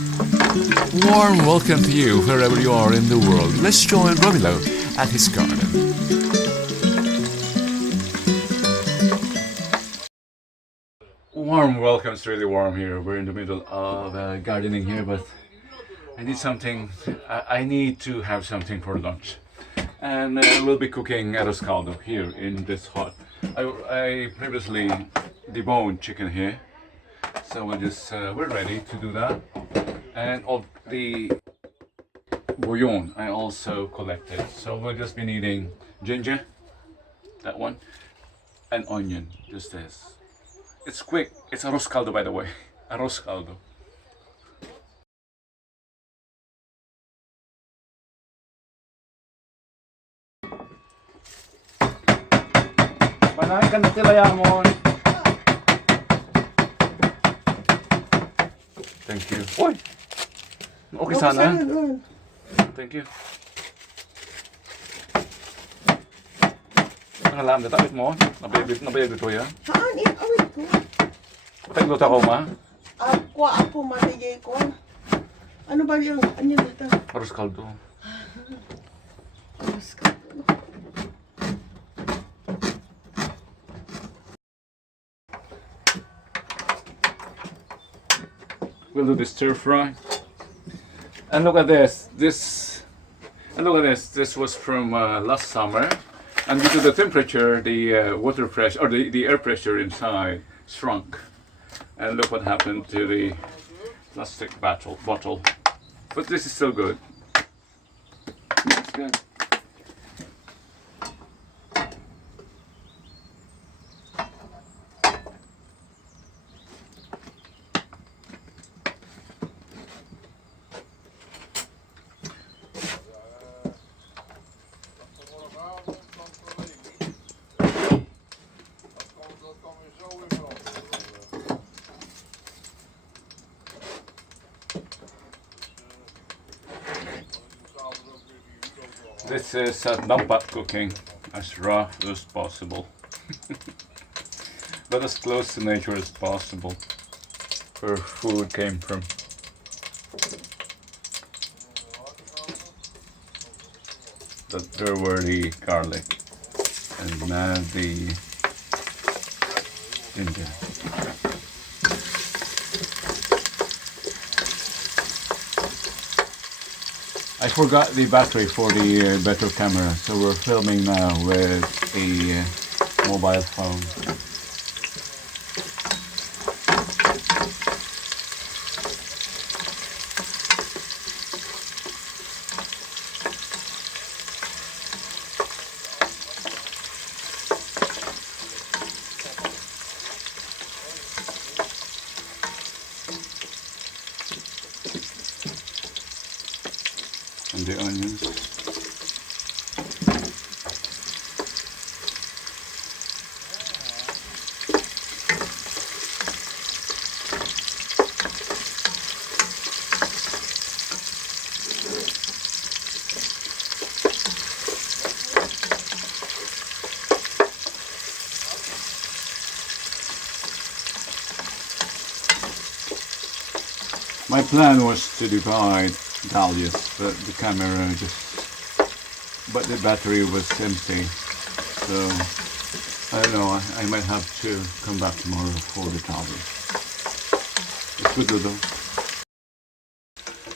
Warm welcome to you wherever you are in the world. Let's join Romilo at his garden. Warm welcome. It's really warm here. We're in the middle of gardening here, but I need something. I need to have something for lunch, and we'll be cooking Arroz Caldo here in this hut. I previously deboned chicken here, so we're ready to do that. And all the bouillon I also collected, so we'll just be needing ginger, that one, and onion, just this. It's quick. It's Arroz Caldo, by the way. Arroz Caldo. Panahin ka na tilayamon. Thank you. Uy! Okay sana. Thank you. Ang alam na tapit mo. Nabayag dito yan. Haan, awit ko. Patagluto ako, ma. Ako maligay ko. Ano ba yung, ano dito? Arroz Caldo. Arroz Caldo. We'll do the stir fry. And look at this. And look at this. This was from last summer. And due to the temperature, the water pressure, or the air pressure inside shrunk. And look what happened to the plastic bottle. But this is still good. It's good. This is not cooking, as raw as possible, but as close to nature as possible, where food came from. But there were the garlic, and now the ginger. I forgot the battery for the better camera, so we're filming now with a mobile phone. And the onions. My plan was to divide dahlias, but the camera but the battery was empty, so I don't know, I might have to come back tomorrow for the dahlias. It's good though.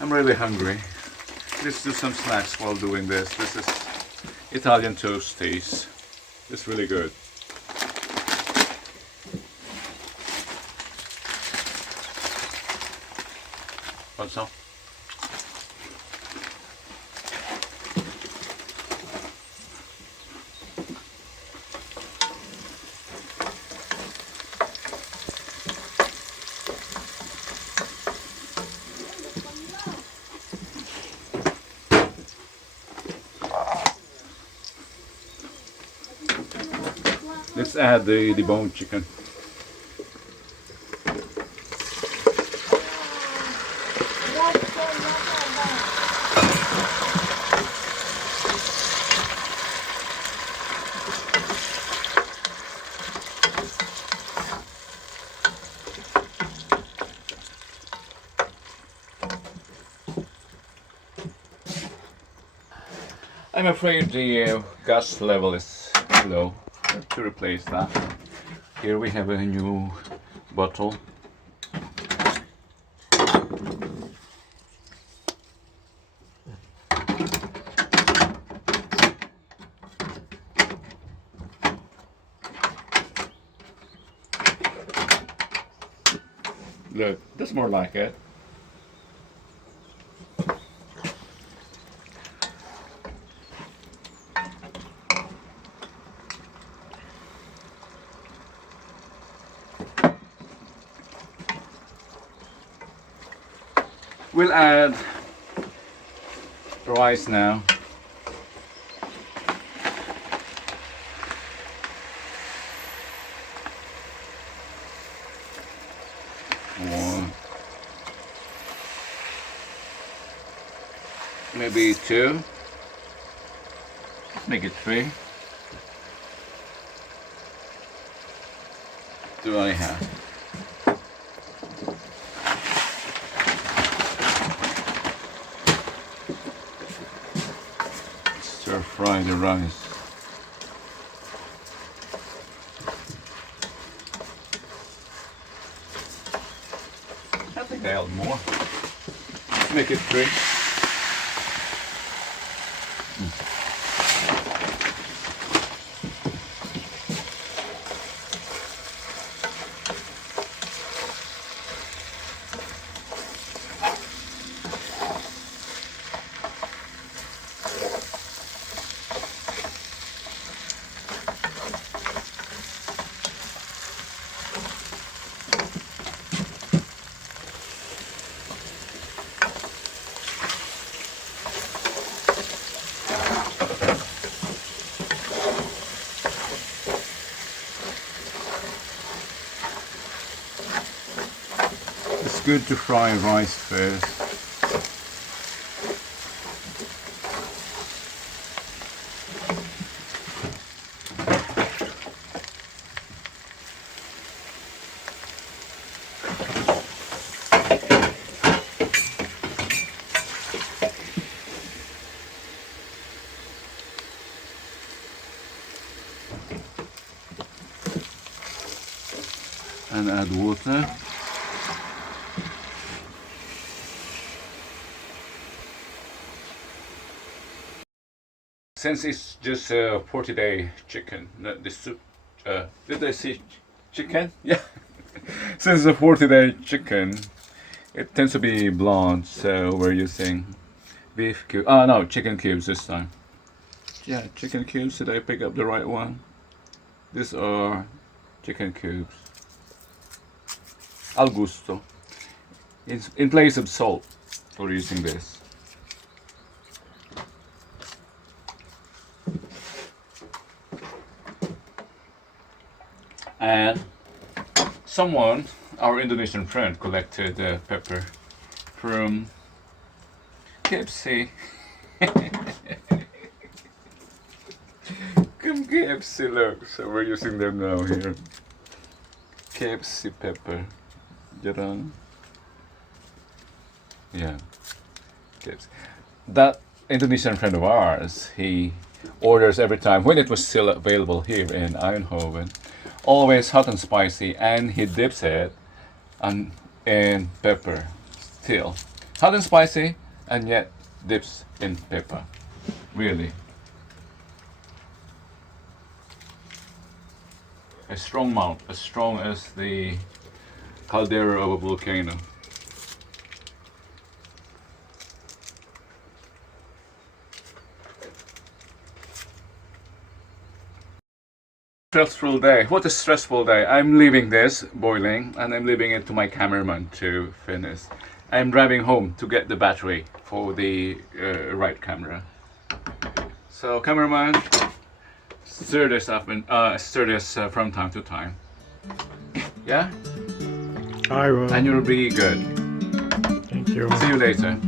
I'm really hungry. Let's do some snacks while doing this. This is Italian toasties. It's really good. What's up? Let's add the deboned chicken. I'm afraid the gas level is low. To replace that, here we have a new bottle. Look, that's more like it. We'll add rice now. One, maybe two. Let's make it three. Do I have? Stir fry the rice. I think I add more. Make it three. It's good to fry rice first. And add water. Since it's just a 40-day chicken, the soup, did I say chicken? Yeah. Since it's a 40-day chicken, it tends to be blonde, so we're using beef cubes. Oh no, chicken cubes this time. Yeah, chicken cubes. Did I pick up the right one? These are chicken cubes. Al gusto. In place of salt, we're using this. And someone, our Indonesian friend, collected pepper from KFC. Come KFC, look. So we're using them now here. KFC pepper. Jarang. Yeah. KFC. That Indonesian friend of ours, he orders every time when it was still available here in Eindhoven. Always hot and spicy, and he dips it in pepper. Still hot and spicy, and yet dips in pepper. Really, a strong mount, as strong as the caldera of a volcano. Stressful day. What a stressful day. I'm leaving this boiling and I'm leaving it to my cameraman to finish. I'm driving home to get the battery for the right camera. So cameraman, stir this up and stir this from time to time. Yeah? I will. And you'll be good. Thank you. See you later.